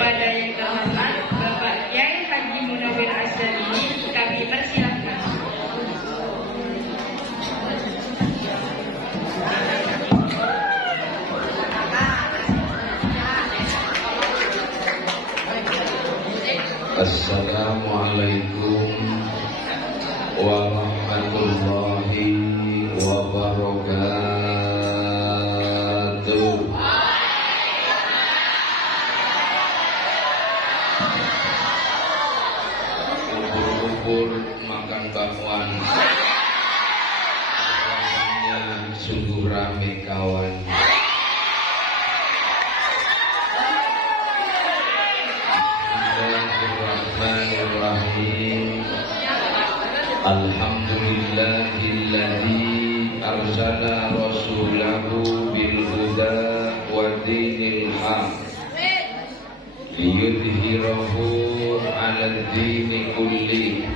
Kepada yang terhormat Bapak Kyai Haji Munawir Asyari, kami persilahkan. Assalamualaikum warahmatullahi wabarakatuh. Ubur-ubur makan bakwan, rasanya sungguh rame kawan. Bismillahirrahmanirrahim. Alhamdulillahilladzi arsala rasulahu bil huda wa dinil haq liyudhhirahu 'alal dini kulli.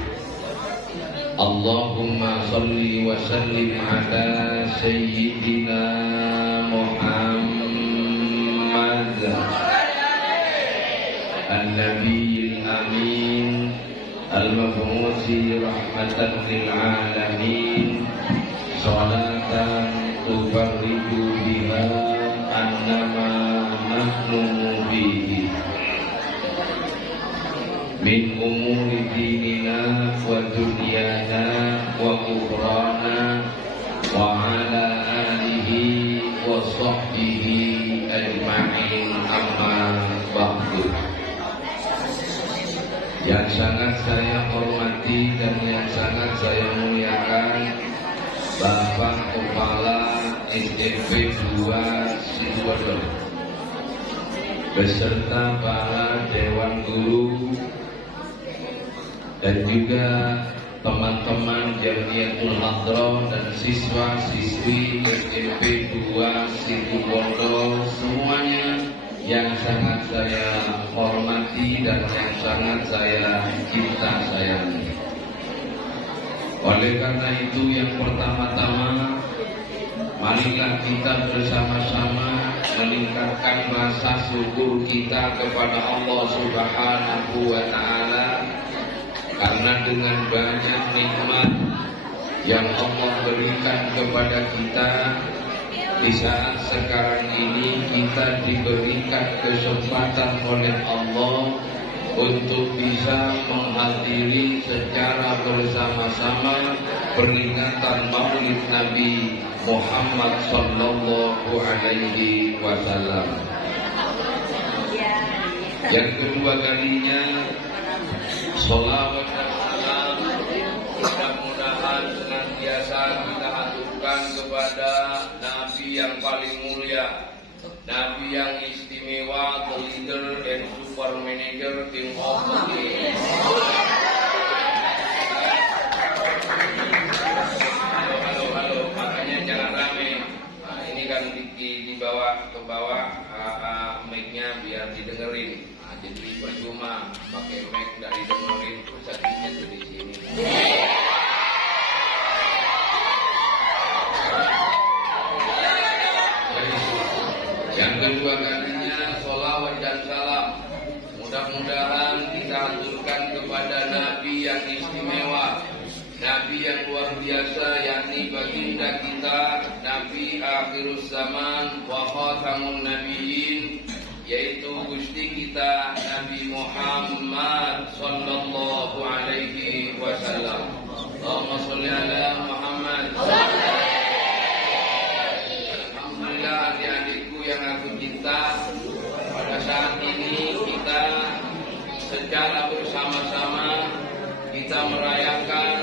Allahumma shalli wa sallim ala sayyidina Muhammad an-nabiyil amin al-mab'uthi rahmatan lil alamin, salatan tufarriju biha annama nahnu bihi min umuri dinina wa dunyana wa ukhrana wa ala alihi wa sahbihi ajma'in, amma ba'du. Yang sangat saya hormati dan yang sangat saya muliakan Bapak Kepala SMP 2 Sidoarjo beserta para Dewan Guru dan juga teman-teman Jamiatul Hadroh dan siswa-siswi SMP 2 Situbondo semuanya yang sangat saya hormati dan yang sangat saya cinta sayangi. Oleh karena itu, yang pertama-tama marilah kita bersama-sama meningkatkan rasa syukur kita kepada Allah Subhanahu wa Ta'ala, karena dengan banyak nikmat yang Allah berikan kepada kita, di saat sekarang ini kita diberikan kesempatan oleh Allah untuk bisa menghadiri secara bersama-sama peringatan Maulid Nabi Muhammad sallallahu alaihi wasallam. Yang kedua kalinya, sholawat dan salam mudah-mudahan senantiasa kita haturkan kepada Nabi yang paling mulia, Nabi yang istimewa, the leader and super manager, king of the king. Halo, makanya jangan rame. Nah, ini kan dibawa ke bawah mic-nya biar didengerin. Nah, jadi percuma pakai mic nggak didengerin, pusatnya tuh di sini. Yang kedua kalinya, sholawat dan salam mudah-mudahan kita haturkan kepada Nabi yang istimewa, Nabi yang luar biasa, yakni baginda kita, Nabi akhirus zaman wa khatamun nabiyyin, yaitu Gusti kita Nabi Muhammad sallallahu alaihi wasallam. Allahumma sholli ala Muhammad. Alhamdulillah, adik-adikku yang aku cinta, pada saat ini kita secara bersama-sama kita merayakan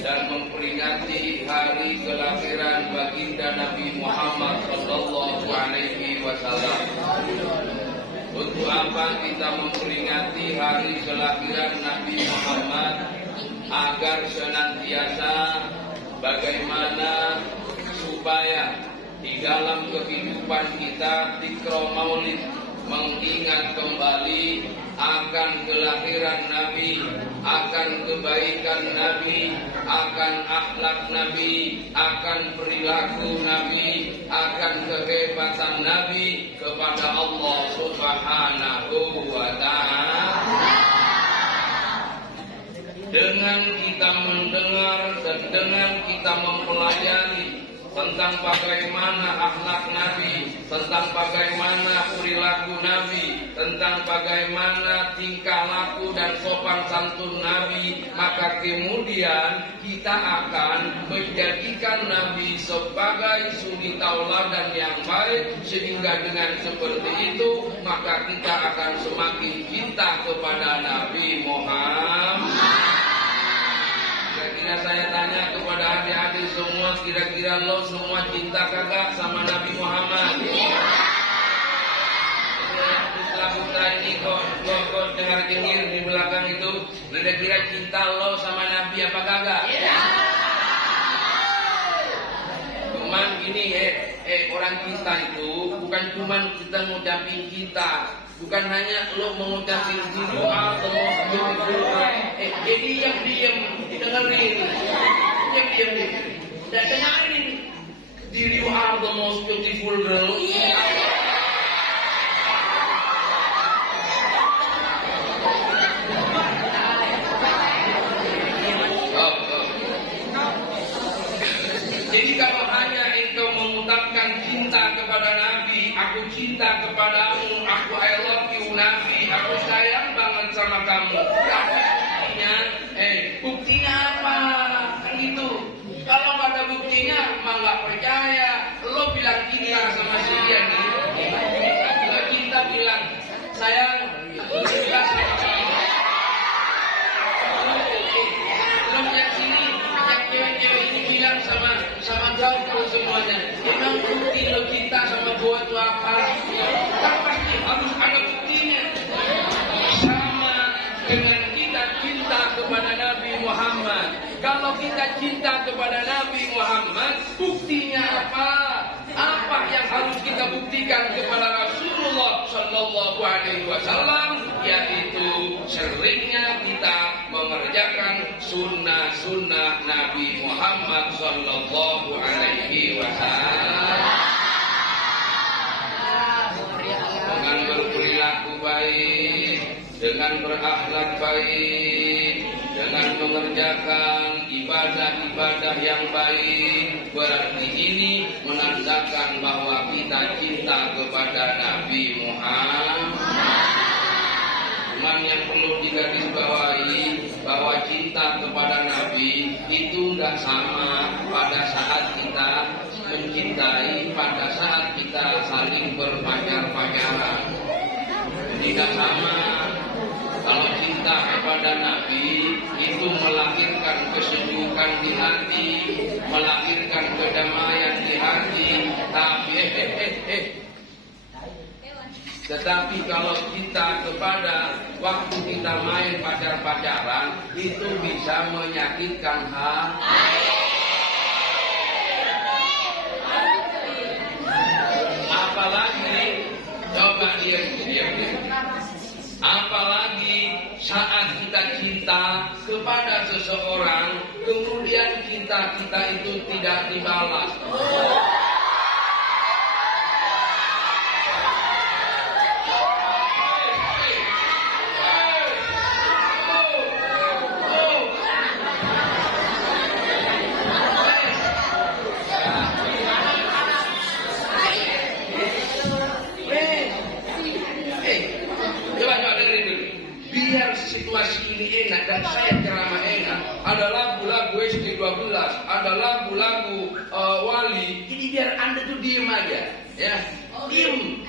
dan memperingati hari kelahiran baginda Nabi Muhammad sallallahu alaihi wasallam. Untuk apa kita memperingati hari kelahiran Nabi Muhammad? Agar senantiasa bagaimana supaya di dalam kehidupan kita Dzikra Maulid mengingat kembali akan kelahiran Nabi, akan kebaikan Nabi, akan akhlak Nabi, akan perilaku Nabi, akan kehebatan Nabi kepada Allah Subhanahu wa Ta'ala. Dengan kita mendengar dan dengan kita mempelajari tentang bagaimana akhlak Nabi, tentang bagaimana perilaku Nabi, tentang bagaimana tingkah laku dan sopan santun Nabi, maka kemudian kita akan menjadikan Nabi sebagai suri tauladan yang baik, sehingga dengan seperti itu maka kita akan semakin cinta kepada Nabi Muhammad. Kira-kira saya tanya kepada adik-adik semua, kira-kira lo semua cinta kagak sama Nabi Muhammad? Putra-putra ini kok dengar cengir di belakang itu, kira-kira cinta lo sama Nabi apa kagak? Cuman gini orang cinta itu bukan cuman kita ngucapin cinta, bukan hanya lo mengucapin doa atau diam dengerin, dengerin. Did you are the most beautiful girl? Jadi kalau hanya engkau mengucapkan cinta kepada Nabi, aku cinta kepadamu, aku I love you Nabi, aku sayang banget sama kamu. Tapi buktinya apa? Kan gitu. Kalau nggak ada buktinya, mah nggak percaya. Lo bilang cinta sama si dia nih. Kalau cinta bilang sayang, cinta sama kamu. Lo yang sini, yang cewek-cewek ini bilang sama gaul semuanya. Emang bukti lo cinta sama gua itu apa? Kan pasti harus ada buktinya. Sama dengan kita cinta kepada Nabi Muhammad. Kalau kita cinta kepada Nabi Muhammad, buktinya apa? Apa yang harus kita buktikan kepada Rasulullah Sallallahu Alaihi Wasallam? Yaitu seringnya kita mengerjakan sunnah-sunnah Nabi Muhammad Sallallahu Alaihi Wasallam. Dengan berperilaku baik, dengan berakhlak baik, dengan mengerjakan ibadah-ibadah yang baik, berarti ini menandakan bahwa kita cinta kepada Nabi Muhammad. Cuman yang perlu digarisbawahi bahwa cinta kepada Nabi itu tidak sama pada saat kita mencintai, pada saat kita saling berpacar-pacaran. Tidak sama. Kalau cinta kepada Nabi itu melahirkan kesejukan di hati, melahirkan kedamaian di hati. Tetapi kalau cinta kepada waktu kita main pacar-pacaran, itu bisa menyakitkan hati. Apalagi coba diam. Apalagi saat kita cinta kepada seseorang, kemudian cinta kita itu tidak dibalas. Enak dan saya ceramah enak. Ada lagu-lagu SD12, ada lagu-lagu Wali. Jadi biar Anda tuh diem aja, ya, diem.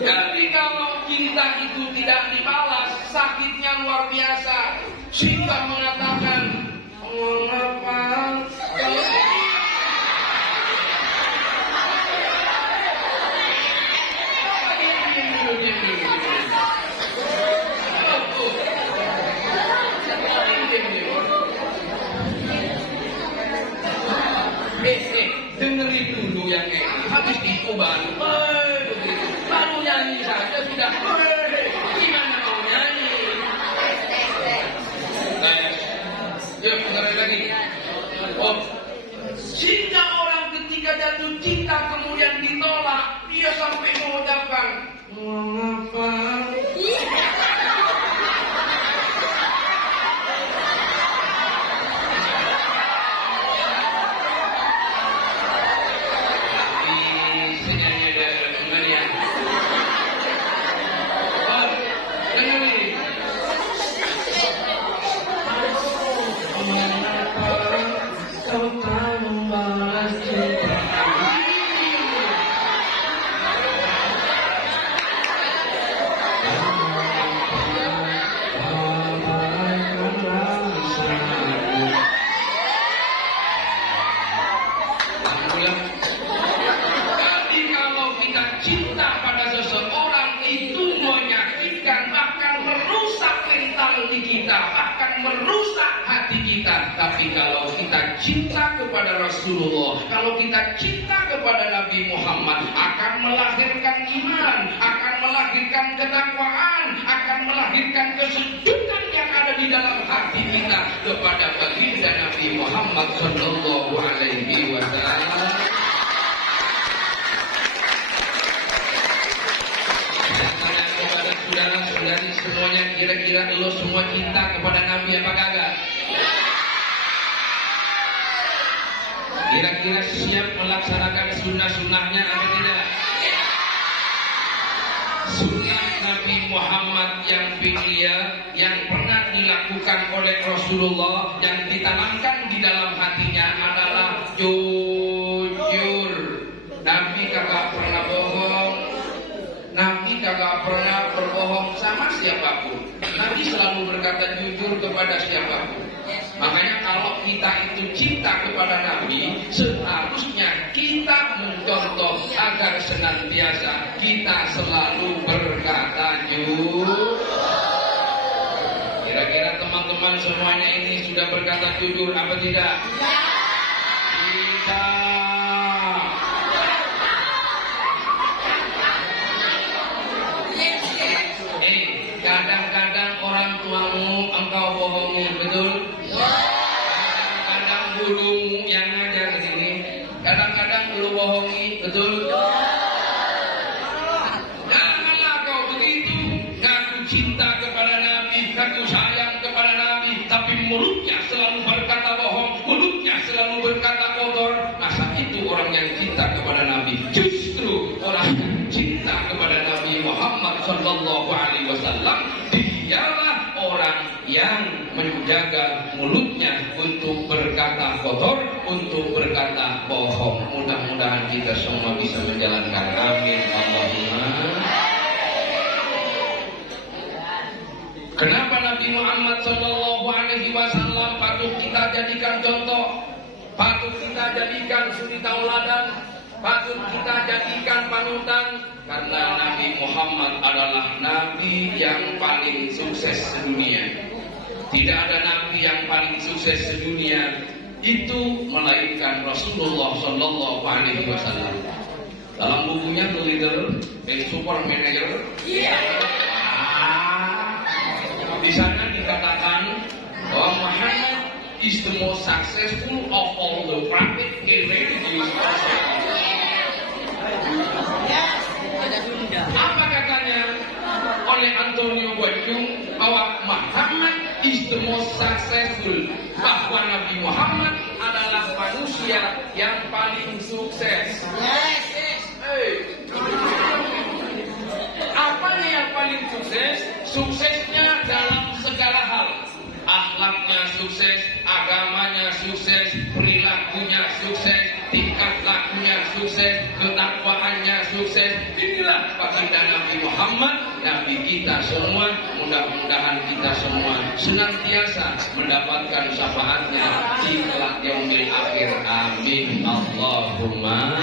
Jadi kalau cinta itu tidak dibalas, sakitnya luar biasa. Sehingga mengatakan, mengapa kalau dengerin dulu. itu baru baru nyanyi saja sudah gimana mau nyanyi? Yuk dengerin lagi. Oh, sehingga orang ketika jatuh cinta kemudian ditolak, dia sampai mengucapkan mengapa? Tapi kalau kita cinta kepada Rasulullah, kalau kita cinta kepada Nabi Muhammad, akan melahirkan iman, akan melahirkan ketakwaan, akan melahirkan kesejukan yang ada di dalam hati kita kepada baginda Nabi Muhammad Sallallahu Alaihi Wasallam. Saya kepada saudara-saudari semuanya, kira-kira lo semua cinta kepada Nabi apa kagak? Kira-kira siap melaksanakan sunnah-sunnahnya atau tidak? Sunnah Nabi Muhammad yang fi'liyah yang pernah dilakukan oleh Rasulullah yang ditanamkan di dalam hatinya adalah jujur. Nabi kagak pernah bohong. Nabi kagak pernah berbohong sama siapapun. Nabi selalu berkata jujur kepada siapapun. Makanya kalau kita itu cinta kepada Nabi, seharusnya kita mencontoh agar senantiasa kita selalu berkata jujur. Kira-kira teman-teman semuanya ini sudah berkata jujur apa tidak? Kita. Kadang-kadang orang tuamu engkau bohongi, betul? Kadang-kadang gurumu yang ngajar ke sini, kadang-kadang lu bohongi, betul? Janganlah kau begitu, ngaku cinta kepada Nabi, ngaku sayang kepada Nabi, tapi mulutnya selalu berkata bohong, mulutnya selalu berkata kotor. Masa itu orang yang cinta kepada Nabi? Justru orang yang cinta kepada Nabi Muhammad Sallallahu Alaihi Wasallam, dialah orang yang menjaga mulutnya untuk berkata kotor, untuk berkata bohong. Mudah-mudahan kita semua bisa menjalankan. Amin Allahumma. Kenapa Nabi Muhammad Sallallahu Alaihi Wasallam patut kita jadikan contoh, patut kita jadikan suri tauladan, patut kita jadikan panutan? Karena Nabi Muhammad adalah Nabi yang paling sukses sedunia. Tidak ada Nabi yang paling sukses sedunia itu melainkan Rasulullah Sallallahu Alaihi Wasallam. Dalam bukunya The Leader and Super Manager, di sana dikatakan bahwa Muhammad is the most successful of all the prophet in religious. Apa katanya oleh Antonio Guajung bahwa Muhammad is the most successful, bahwa Nabi Muhammad adalah manusia yang paling sukses. Apanya yang paling sukses? Suksesnya dalam segala hal. Akhlaknya sukses, agamanya sukses, perilakunya sukses, tingkah lakunya sukses, ketakwaannya sukses. Inilah baginda Nabi Muhammad, Nabi kita semua. Mudah-mudahan kita semua senantiasa mendapatkan syafaatnya di kelak yaumil akhir. Amin Allahumma.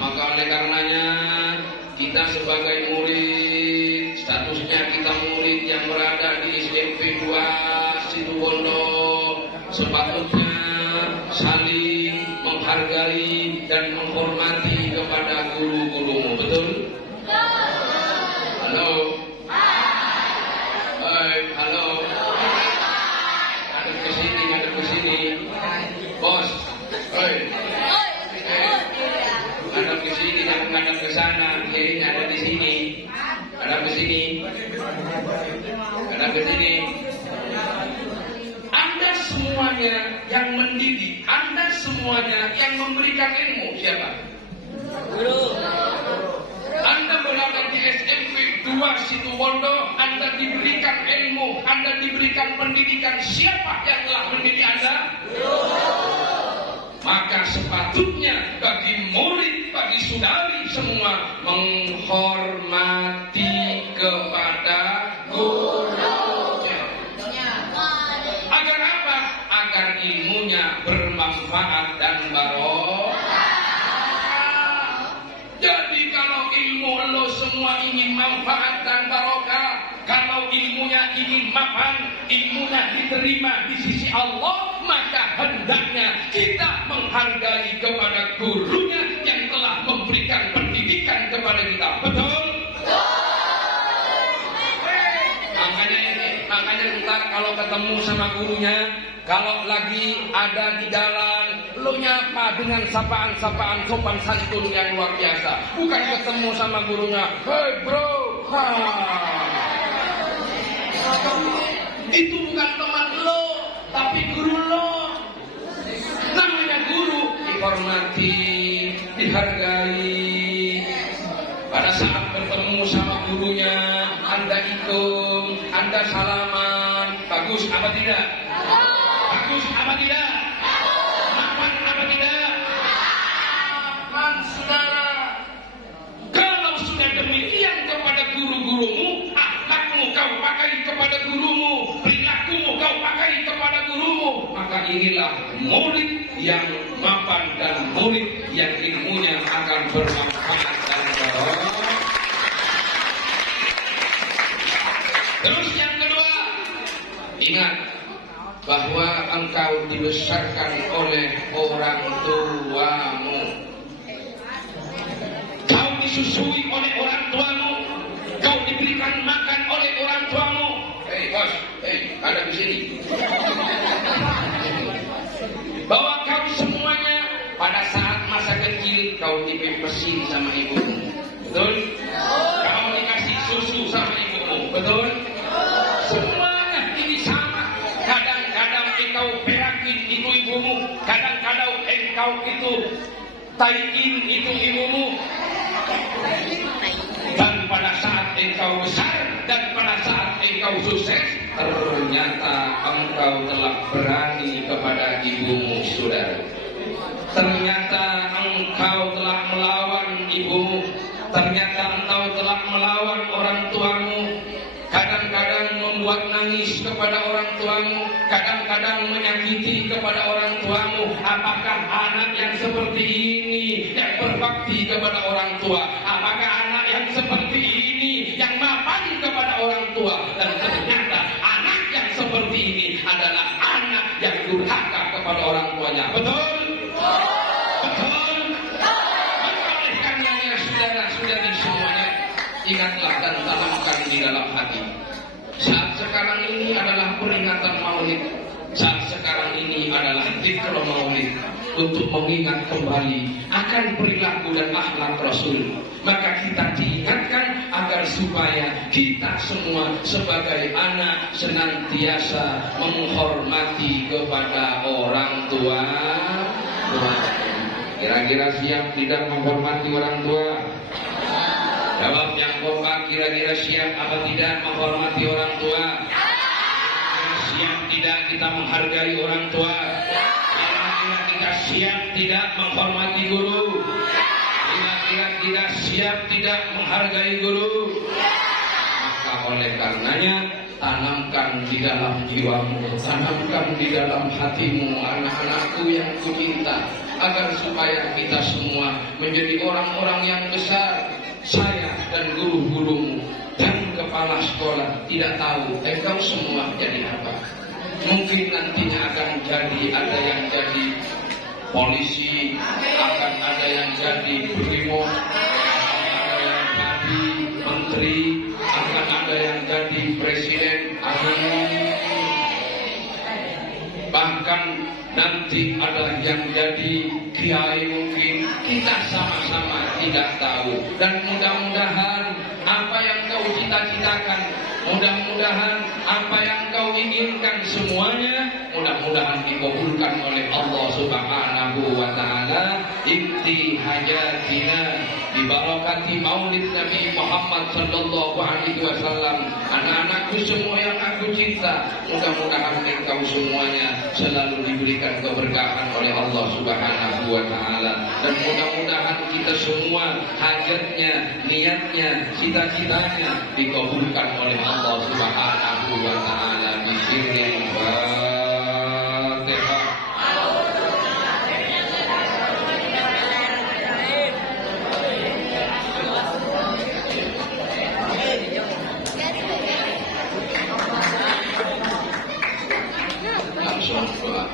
Maka oleh karenanya kita sebagai murid, statusnya kita murid yang berada di SMP 2 Situbondo, sepatutnya saling menghargai, sana, ini ada di sini, ada di sini, ada di sini. Anda semuanya yang mendidik, Anda semuanya yang memberikan ilmu, siapa? Guru. Anda berada di SMP 2 Situbondo, Anda diberikan ilmu, Anda diberikan pendidikan. Siapa yang telah mendidik Anda? Maka sepatutnya bagi murid, bagi saudari semua menghormati kepada gurunya. Agar apa? Agar ilmunya bermanfaat dan barokah. Jadi kalau ilmu lo semua ingin manfaat dan barokah, kalau ilmunya ingin mapan, ilmunya diterima di sisi Allah, maka hendaknya kita menghargai kepada gurunya yang telah memberikan pendidikan kepada kita. Betul? Makanya ntar kalau ketemu sama gurunya, kalau lagi ada di jalan, lo nyapa dengan sapaan-sapaan sopan santun yang luar biasa. Bukan ketemu sama gurunya, "Hey bro, ha." Itu bukan teman lo, tapi guru lo. Namanya guru, dihormati, dihargai. Pada saat bertemu sama gurunya, Anda ikut, Anda salaman. Bagus apa tidak? Bagus apa tidak? Mapan apa tidak? Mapan, saudara. Kalau sudah demikian kepada guru-gurumu, akhlakmu kau pakai kepada gurumu, perilakumu kau pakai kepada gurumu, maka inilah murid yang mapan dan murid yang ilmunya akan bermanfaat dan barokah. Terus yang kedua, ingat bahwa engkau dibesarkan oleh orang tuamu. Kau disusui oleh orang tuamu. Kau diberikan makan oleh orang tuamu. Hei bos, ada di sini. Bahwa kau semuanya pada saat masa kecil kau dipepesi sama ibumu. Betul? Kau dikasih susu sama ibumu. Betul? Semuanya ini sama. Kadang-kadang engkau perakin itu ibumu, kadang-kadang engkau itu taiin itu ibumu. Dan pada saat engkau besar dan pada saat engkau sukses, ternyata engkau telah berani kepada ibumu, saudara. Ternyata engkau telah melawan ibumu. Ternyata engkau telah melawan orang tuamu. Kadang-kadang membuat nangis kepada orang tuamu, kadang-kadang menyakiti kepada orang tuamu. Apakah anak yang seperti ini yang berbakti kepada orang tua? Apakah anak yang seperti ini yang mapan kepada orang tua? Dan ternyata anak yang seperti ini adalah anak yang durhaka kepada orang tuanya. Betul? Betul? Oleh karenanya saudara-saudari semuanya, ingatlah dan tanamkan di dalam hati. Saat sekarang ini adalah peringatan Maulid. Saat sekarang ini adalah dzikr Maulid, untuk mengingat kembali akan perilaku dan akhlak Rasul. Maka kita diingatkan agar supaya kita semua sebagai anak senantiasa menghormati kepada orang tua. Kira-kira siap tidak menghormati orang tua? Jawab yang kompak, kira-kira siap apa tidak menghormati orang tua? Siap tidak kita menghargai orang tua? Kira-kira kita siap tidak menghormati guru? Kira-kira kita siap tidak menghargai guru? Maka oleh karenanya, tanamkan di dalam jiwamu, tanamkan di dalam hatimu, anak-anakku yang kucinta, agar supaya kita semua menjadi orang-orang yang besar. Saya dan guru-gurumu dan kepala sekolah tidak tahu engkau semua jadi apa. Mungkin nantinya akan jadi, ada yang jadi polisi, akan ada yang jadi brimob, akan ada yang jadi menteri, akan ada yang jadi presiden. Bahkan nanti ada yang jadi kiai, mungkin kita sama-sama tidak tahu. Dan mudah-mudahan apa yang kau cita-citakan, mudah-mudahan apa yang kau inginkan semuanya, mudah-mudahan dikabulkan oleh Allah Subhanahu wa Ta'ala. Ikti hajatina bi barakati maulid Nabi Muhammad sallallahu alaihi wasallam. Anak-anakku semua yang aku cinta, mudah-mudahan engkau semuanya selalu diberikan keberkahan oleh Allah Subhanahu wa Ta'ala. Dan mudah-mudahan kita semua hajatnya, niatnya, cita-citanya dikabulkan oleh Allah Subhanahu wa Ta'ala. Bismillahirrahmanirrahim. Langsung doa.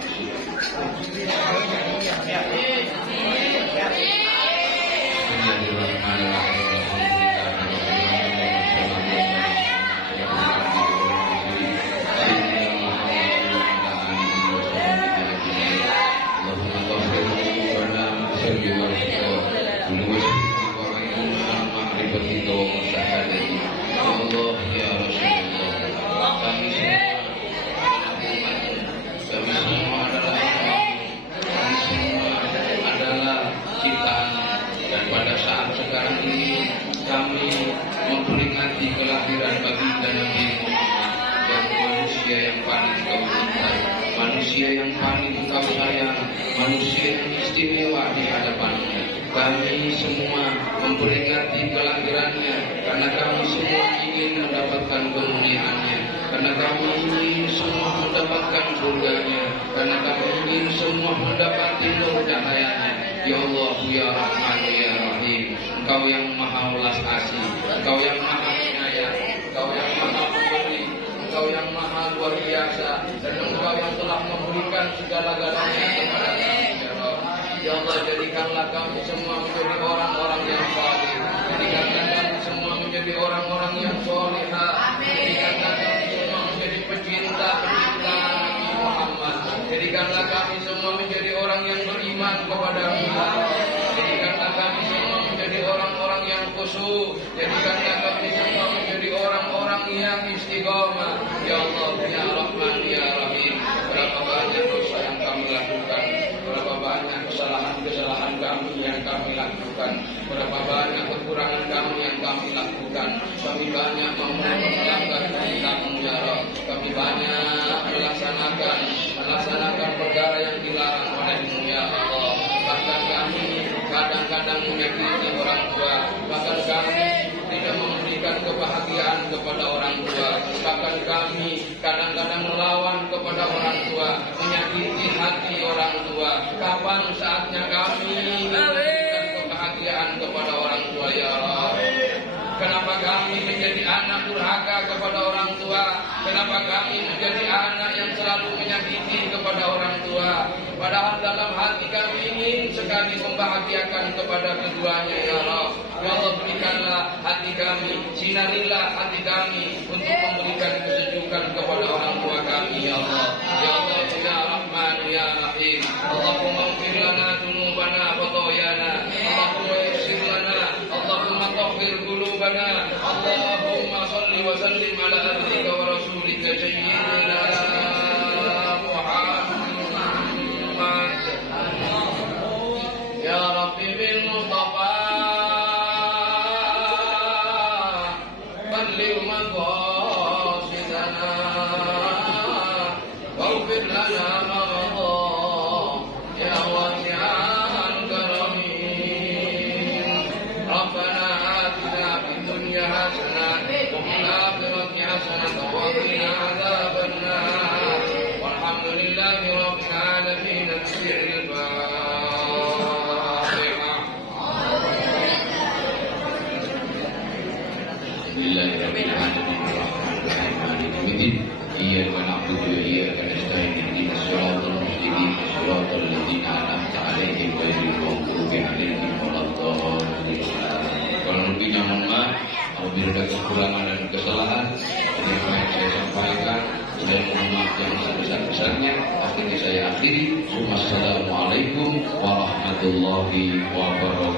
Manusia yang paling engkau sayang, manusia yang istimewa di hadapannya. Kami semua memperingati kelahirannya karena kami semua ingin mendapatkan kemuliaannya, karena kami ingin semua mendapatkan surganya, karena kami ingin semua mendapati nur cahayanya. Ya Allah, ya Rahman, ya Rahim, Engkau yang maha welas asih, Engkau yang maha penyayang, Engkau yang maha pemberi, Engkau yang maha luar biasa, dan Engkau yang telah memberikan segala-galanya kepada kami. Ya Allah, jadikanlah kami semua menjadi orang-orang yang saleh, jadikanlah kami semua menjadi orang-orang yang salihah, jadikanlah kami semua menjadi pecinta-pecinta Nabi Muhammad, jadikanlah kami semua menjadi orang yang beriman kepada Allah, jadikanlah kami semua menjadi orang-orang yang khusyuk, jadikanlah kami semua menjadi orang-orang yang istiqomah. Ya Allah, ya Rahman, ya Rahim, berapa banyak dosa yang kami lakukan, berapa banyak kesalahan-kesalahan kami yang kami lakukan, berapa banyak kekurangan kami yang kami lakukan. Kami banyak melanggar perintah-Mu ya Rabb, kami banyak melaksanakan perkara yang dilarang oleh-Mu ya Allah. Bahkan kami kadang-kadang menyakiti orang tua, bahkan kami tidak memberikan kebahagiaan kepada orang tua, bahkan kami kadang-kadang melawan kepada orang tua, menyakiti hati orang tua. Kapan saatnya kami memberikan kebahagiaan kepada orang tua ya Allah? Kenapa kami menjadi anak durhaka kepada orang tua? Kenapa kami menjadi anak yang selalu menyakiti kepada orang tua? Padahal dalam hati kami ingin sekali membahagiakan kepada keduanya ya Allah. Ya Allah, berikanlah hati kami, sinarilah hati kami untuk memberikan kesejukan kepada orang tua kami ya Allah. Ya Allah, ya Rahman, ya Rahim, Allahumma ighfir lana dzunubana wa khotoyana, Allahumma yassir lana, Allahumma tahhir qulubana, Allahumma shalli wa sallim ala abdika wa rasulika sayyidina Muhammad. Ya Rabbi bil Mustafa balligh maqasidana waghfir lana ma madha ya wasi'al karamin. Rabbana atina fid dunya hasanah wa fil akhirati hasanah wa qina adzabannar. Walhamdulillahi rabbil alamin. Iyyaka na'budu wa iyyaka nasta'in ihdinas siratal mustaqim siratal ladzina an'amta 'alaihim ghairil maghdubi 'alaihim waladdallin. Kalau lebihnya mohon maaf apabila ada kekurangan dan kesalahan yang saya sampaikan, saya mohon maaf yang sebesar-besarnya. Akhirnya saya akhiri. Wassalamualaikum warahmatullahi wabarakatuh.